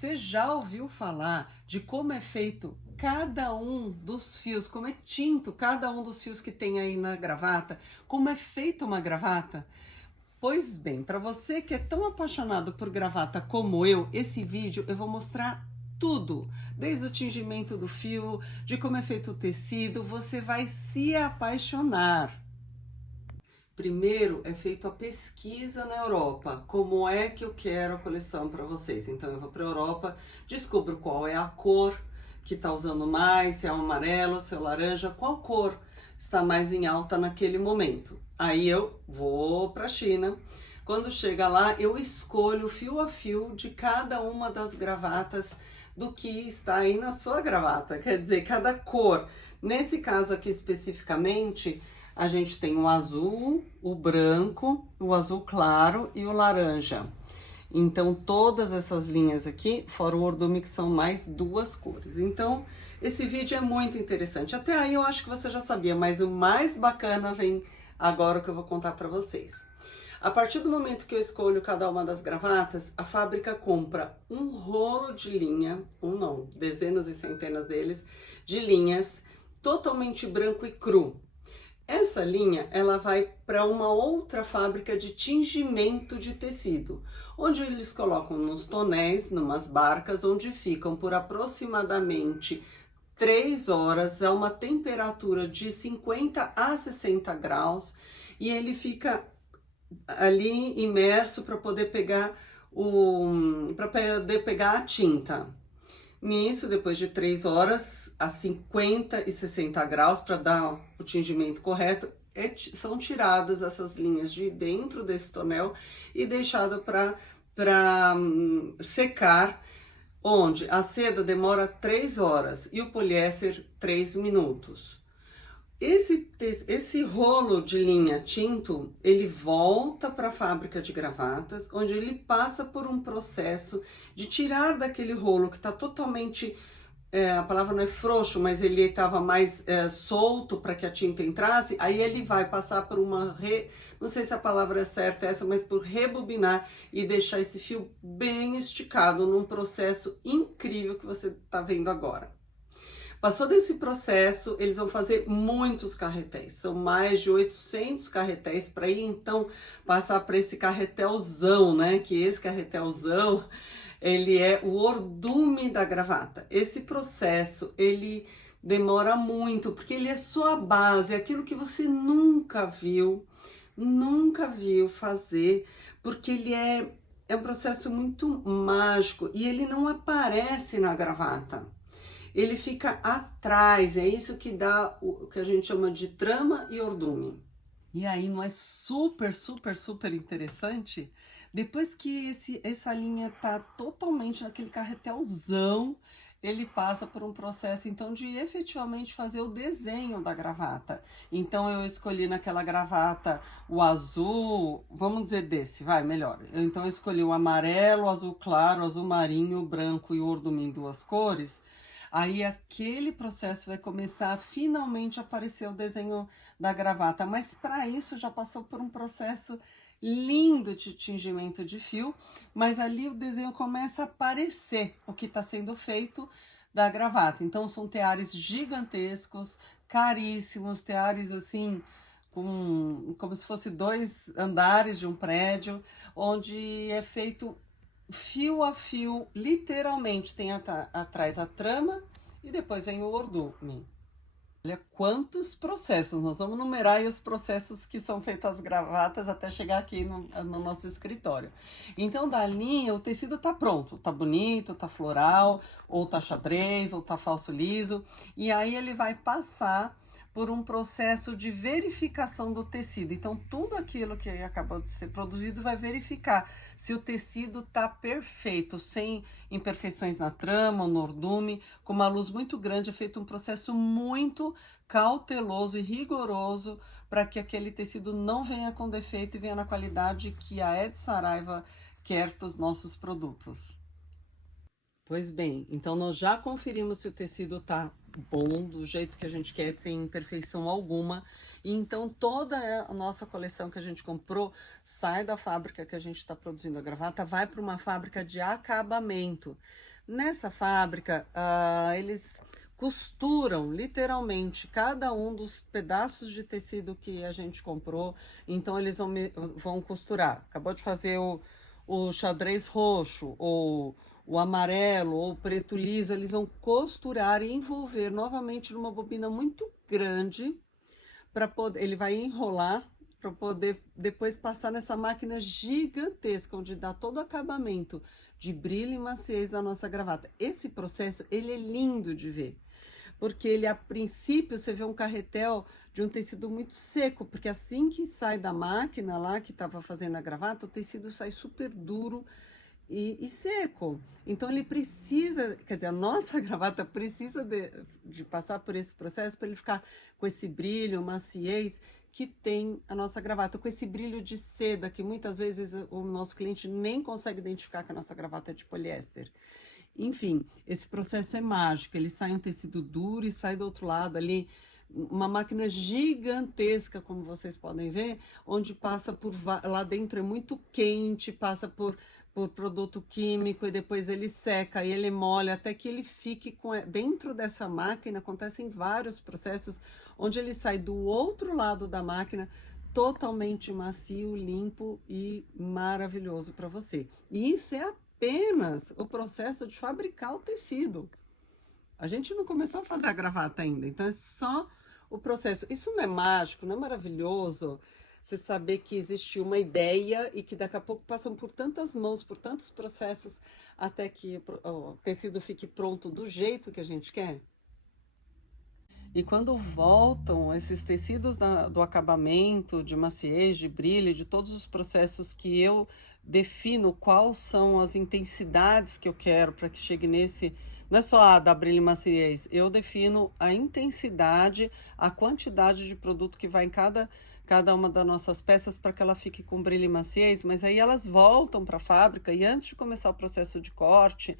Você já ouviu falar de como é feito cada um dos fios, como é tinto cada um dos fios que tem aí na gravata? Como é feita uma gravata? Pois bem, para você que é tão apaixonado por gravata como eu, esse vídeo eu vou mostrar tudo, desde o tingimento do fio, de como é feito o tecido, você vai se apaixonar. Primeiro é feita a pesquisa na Europa, como é que eu quero a coleção para vocês. Então eu vou para a Europa, descubro qual é a cor que está usando mais, se é o amarelo, se é o laranja, qual cor está mais em alta naquele momento. Aí eu vou para a China. Quando chega lá, eu escolho fio a fio de cada uma das gravatas do que está aí na sua gravata, quer dizer, cada cor. Nesse caso aqui especificamente, a gente tem o azul, o branco, o azul claro e o laranja. Então, todas essas linhas aqui, fora o ordume, que são mais duas cores. Então, esse vídeo é muito interessante. Até aí eu acho que você já sabia, mas o mais bacana vem agora, o que eu vou contar para vocês. A partir do momento que eu escolho cada uma das gravatas, a fábrica compra um rolo de linha, dezenas e centenas deles, de linhas, totalmente branco e cru. Essa linha, ela vai para uma outra fábrica de tingimento de tecido, onde eles colocam nos tonéis, numas barcas, onde ficam por aproximadamente 3 horas a uma temperatura de 50 a 60 graus, e ele fica ali imerso para poder pegar a tinta. Nisso, depois de 3 horas, a 50 e 60 graus, para dar o tingimento correto, são tiradas essas linhas de dentro desse tonel e deixado para secar, onde a seda demora 3 horas e o poliéster 3 minutos. Esse rolo de linha tinto, ele volta para a fábrica de gravatas, onde ele passa por um processo de tirar daquele rolo que está totalmente, a palavra não é frouxo, mas ele estava mais solto para que a tinta entrasse. Aí ele vai passar por não sei se a palavra é certa essa, mas por rebobinar e deixar esse fio bem esticado num processo incrível que você está vendo agora. Passou desse processo, eles vão fazer muitos carretéis, são mais de 800 carretéis para ir então passar para esse carretelzão, né? Que esse carretelzão, ele é o ordume da gravata. Esse processo, ele demora muito, porque ele é só a base, aquilo que você nunca viu fazer, porque ele é um processo muito mágico e ele não aparece na gravata. Ele fica atrás, é isso que dá o que a gente chama de trama e ordume. E aí não é super interessante? Depois que essa linha tá totalmente naquele carretelzão, ele passa por um processo então de efetivamente fazer o desenho da gravata. Então eu escolhi naquela gravata o azul, vamos dizer melhor. Então eu escolhi o amarelo, o azul claro, o azul marinho, o branco e o ordume em 2 cores. Aí aquele processo vai começar a finalmente aparecer o desenho da gravata, mas para isso já passou por um processo lindo de tingimento de fio, mas ali o desenho começa a aparecer o que está sendo feito da gravata. Então são teares gigantescos, caríssimos, teares assim, como se fosse 2 andares de um prédio, onde é feito fio a fio, literalmente tem atrás a trama e depois vem o ordume. Olha quantos processos, nós vamos numerar aí os processos que são feitos as gravatas até chegar aqui no nosso escritório. Então, da linha, o tecido tá pronto, tá bonito, tá floral, ou tá xadrez, ou tá falso liso, e aí ele vai passar por um processo de verificação do tecido. Então, tudo aquilo que acabou de ser produzido vai verificar se o tecido está perfeito, sem imperfeições na trama ou no ordume. Com uma luz muito grande, é feito um processo muito cauteloso e rigoroso para que aquele tecido não venha com defeito e venha na qualidade que a Ed Saraiva quer para os nossos produtos. Pois bem, então nós já conferimos se o tecido tá bom, do jeito que a gente quer, sem imperfeição alguma. E então toda a nossa coleção que a gente comprou sai da fábrica que a gente está produzindo a gravata, vai para uma fábrica de acabamento. Nessa fábrica, eles costuram literalmente cada um dos pedaços de tecido que a gente comprou. Então eles vão costurar. Acabou de fazer o xadrez roxo, ou o amarelo, ou o preto liso. Eles vão costurar e envolver novamente numa bobina muito grande para poder. Ele vai enrolar para poder depois passar nessa máquina gigantesca, onde dá todo o acabamento de brilho e maciez da nossa gravata. Esse processo, ele é lindo de ver, porque ele, a princípio, você vê um carretel de um tecido muito seco, porque assim que sai da máquina lá, que estava fazendo a gravata, o tecido sai super duro e seco. Então ele precisa, quer dizer, a nossa gravata precisa de passar por esse processo para ele ficar com esse brilho, maciez que tem a nossa gravata, com esse brilho de seda que muitas vezes o nosso cliente nem consegue identificar que a nossa gravata é de poliéster. Enfim, esse processo é mágico, ele sai um tecido duro e sai do outro lado ali uma máquina gigantesca, como vocês podem ver, onde passa por lá dentro é muito quente, passa por produto químico e depois ele seca e ele molha até que ele fique dentro dessa máquina. Acontecem vários processos onde ele sai do outro lado da máquina totalmente macio, limpo e maravilhoso para você. E isso é apenas o processo de fabricar o tecido. A gente não começou a fazer a gravata ainda, então é só o processo. Isso não é mágico, não é maravilhoso? Você saber que existe uma ideia e que daqui a pouco passam por tantas mãos, por tantos processos, até que o tecido fique pronto do jeito que a gente quer? E quando voltam esses tecidos do acabamento, de maciez, de brilho, de todos os processos que eu defino quais são as intensidades que eu quero para que chegue nesse. Não é só da brilho e maciez, eu defino a intensidade, a quantidade de produto que vai em cada uma das nossas peças para que ela fique com brilho e maciez, mas aí elas voltam para a fábrica e antes de começar o processo de corte,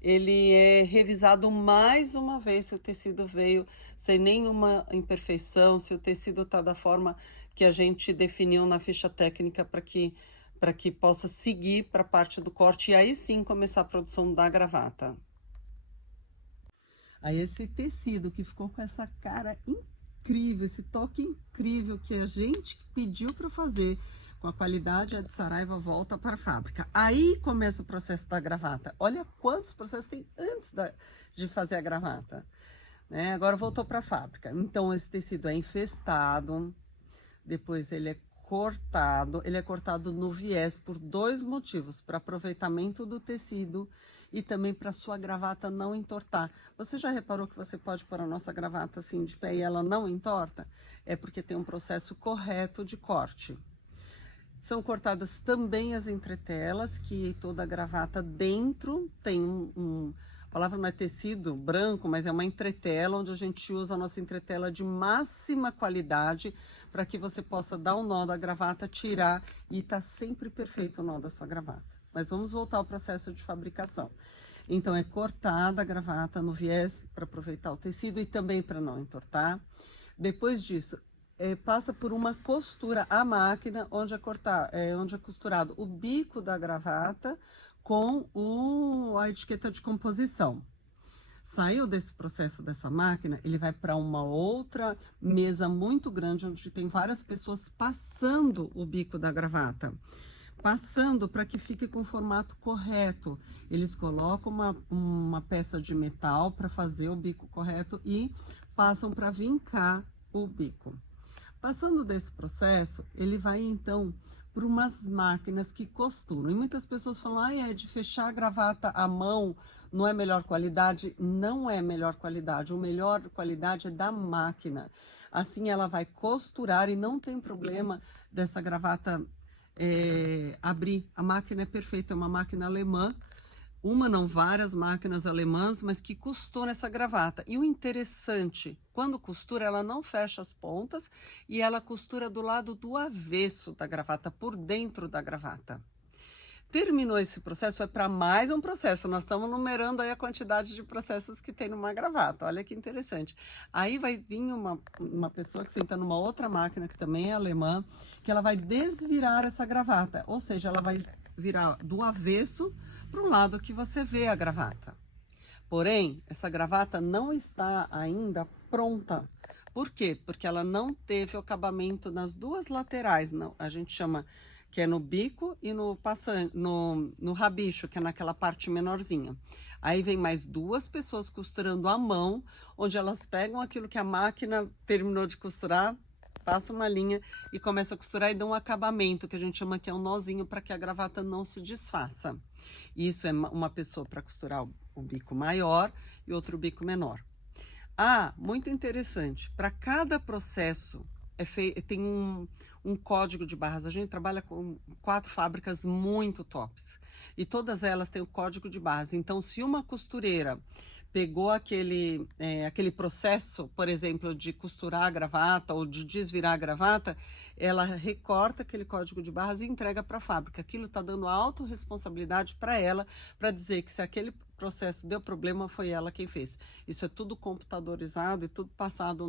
ele é revisado mais uma vez se o tecido veio sem nenhuma imperfeição, se o tecido está da forma que a gente definiu na ficha técnica para que possa seguir para a parte do corte e aí sim começar a produção da gravata. Aí esse tecido que ficou com essa cara incrível, esse toque incrível que a gente pediu para fazer, com a qualidade de Saraiva, volta para a fábrica. Aí começa o processo da gravata. Olha quantos processos tem antes de fazer a gravata. Né? Agora voltou para a fábrica. Então esse tecido é infestado, depois ele é cortado no viés por dois motivos, para aproveitamento do tecido e também para sua gravata não entortar. Você já reparou que você pode pôr a nossa gravata assim de pé e ela não entorta? É porque tem um processo correto de corte. São cortadas também as entretelas, que toda a gravata dentro tem a palavra não é tecido branco, mas é uma entretela, onde a gente usa a nossa entretela de máxima qualidade para que você possa dar um nó da gravata, tirar e tá sempre perfeito o nó da sua gravata. Mas vamos voltar ao processo de fabricação. Então é cortada a gravata no viés para aproveitar o tecido e também para não entortar. Depois disso, passa por uma costura à máquina, onde é costurado o bico da gravata com a etiqueta de composição. Saiu desse processo dessa máquina, ele vai para uma outra mesa muito grande, onde tem várias pessoas passando o bico da gravata. Passando para que fique com o formato correto. Eles colocam uma peça de metal para fazer o bico correto e passam para vincar o bico. Passando desse processo, ele vai então para umas máquinas que costuram. E muitas pessoas falam, é de fechar a gravata à mão, não é melhor qualidade? Não é melhor qualidade, o melhor qualidade é da máquina. Assim ela vai costurar e não tem problema dessa gravata abrir. A máquina é perfeita, é uma máquina alemã, uma não, várias máquinas alemãs, mas que costuram essa gravata. E o interessante, quando costura, ela não fecha as pontas e ela costura do lado do avesso da gravata, por dentro da gravata. Terminou esse processo, vai para mais um processo. Nós estamos numerando aí a quantidade de processos que tem numa gravata. Olha que interessante. Aí vai vir uma pessoa que senta numa outra máquina, que também é alemã, que ela vai desvirar essa gravata. Ou seja, ela vai virar do avesso para o lado que você vê a gravata. Porém, essa gravata não está ainda pronta. Por quê? Porque ela não teve o acabamento nas duas laterais, não. A gente chama que é no bico e no rabicho, que é naquela parte menorzinha. Aí vem mais duas pessoas costurando à mão, onde elas pegam aquilo que a máquina terminou de costurar, passa uma linha e começa a costurar e dá um acabamento, que a gente chama que é um nozinho, para que a gravata não se desfaça. Isso é uma pessoa para costurar o bico maior e outro bico menor. Ah, muito interessante, para cada processo tem um código de barras. A gente trabalha com 4 fábricas muito tops e todas elas têm o código de barras. Então, se uma costureira pegou aquele processo, por exemplo, de costurar a gravata ou de desvirar a gravata, ela recorta aquele código de barras e entrega para a fábrica. Aquilo está dando autorresponsabilidade para ela, para dizer que se aquele processo deu problema, foi ela quem fez. Isso é tudo computadorizado e tudo passado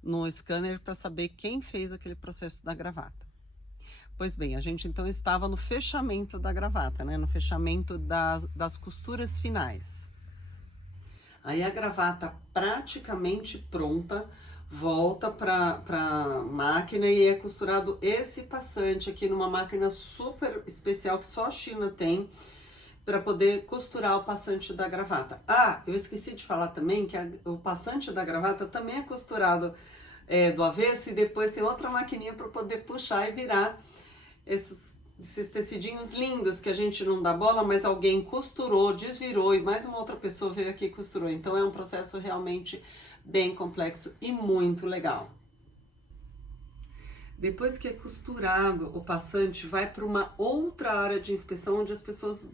no scanner para saber quem fez aquele processo da gravata. Pois bem, a gente então estava no fechamento da gravata, né? No fechamento das costuras finais. Aí a gravata praticamente pronta, volta para a máquina e é costurado esse passante aqui numa máquina super especial que só a China tem, para poder costurar o passante da gravata. Ah, eu esqueci de falar também que o passante da gravata também é costurado do avesso e depois tem outra maquininha para poder puxar e virar esses tecidinhos lindos que a gente não dá bola, mas alguém costurou, desvirou e mais uma outra pessoa veio aqui e costurou. Então é um processo realmente bem complexo e muito legal. Depois que é costurado, o passante vai para uma outra área de inspeção onde as pessoas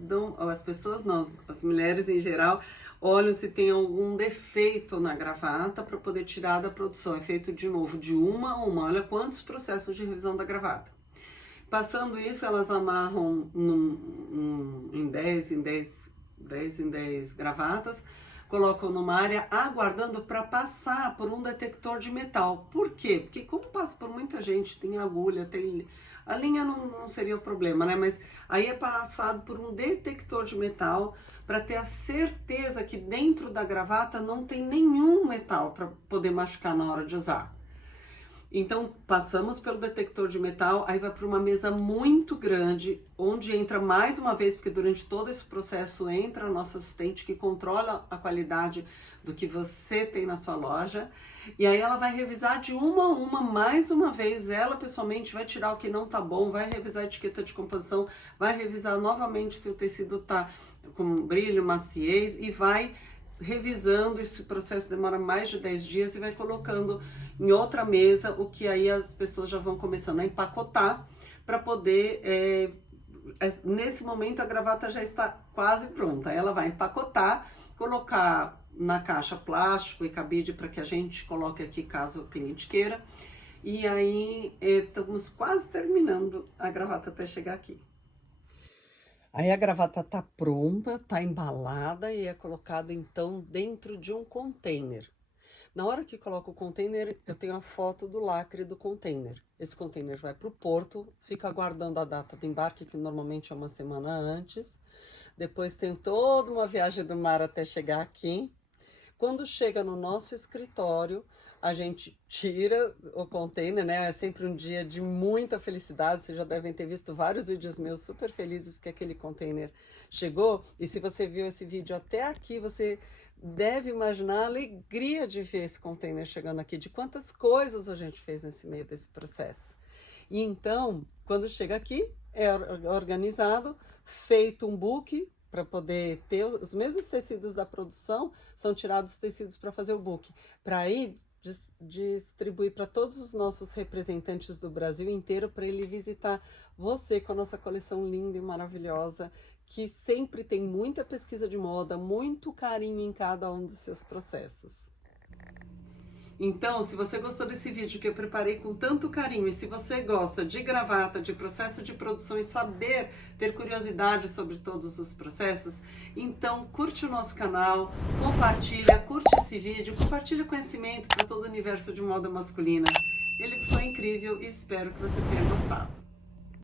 as mulheres em geral, olham se tem algum defeito na gravata para poder tirar da produção. É feito de novo de uma a uma. Olha quantos processos de revisão da gravata. Passando isso, elas amarram em 10 em 10 gravatas, colocam numa área aguardando para passar por um detector de metal. Por quê? Porque como passa por muita gente, tem agulha, a linha não seria o problema, né? Mas aí é passado por um detector de metal para ter a certeza que dentro da gravata não tem nenhum metal para poder machucar na hora de usar. Então, passamos pelo detector de metal, aí vai para uma mesa muito grande, onde entra mais uma vez, porque durante todo esse processo entra a nossa assistente que controla a qualidade do que você tem na sua loja. E aí ela vai revisar de uma a uma, mais uma vez, ela pessoalmente vai tirar o que não tá bom, vai revisar a etiqueta de composição, vai revisar novamente se o tecido tá com brilho, maciez e vai revisando. Esse processo demora mais de 10 dias e vai colocando em outra mesa, o que aí as pessoas já vão começando a empacotar para poder, nesse momento a gravata já está quase pronta. Ela vai empacotar, colocar na caixa plástico e cabide para que a gente coloque aqui caso o cliente queira. E aí estamos quase terminando a gravata até chegar aqui. Aí a gravata tá pronta, tá embalada e é colocada então dentro de um container. Na hora que coloco o container, eu tenho a foto do lacre do container. Esse container vai para o porto, fica aguardando a data do embarque, que normalmente é uma semana antes. Depois tem toda uma viagem do mar até chegar aqui. Quando chega no nosso escritório, a gente tira o container, né? É sempre um dia de muita felicidade. Vocês já devem ter visto vários vídeos meus super felizes que aquele container chegou. E se você viu esse vídeo até aqui, você deve imaginar a alegria de ver esse container chegando aqui, de quantas coisas a gente fez nesse meio desse processo. E então, quando chega aqui, é organizado, feito um book para poder ter os mesmos tecidos da produção, são tirados os tecidos para fazer o book, para aí distribuir para todos os nossos representantes do Brasil inteiro, para ele visitar você com a nossa coleção linda e maravilhosa, que sempre tem muita pesquisa de moda, muito carinho em cada um dos seus processos. Então, se você gostou desse vídeo que eu preparei com tanto carinho, e se você gosta de gravata, de processo de produção e saber, ter curiosidade sobre todos os processos, então curte o nosso canal, compartilha, curte esse vídeo, compartilha conhecimento para todo o universo de moda masculina. Ele foi incrível e espero que você tenha gostado.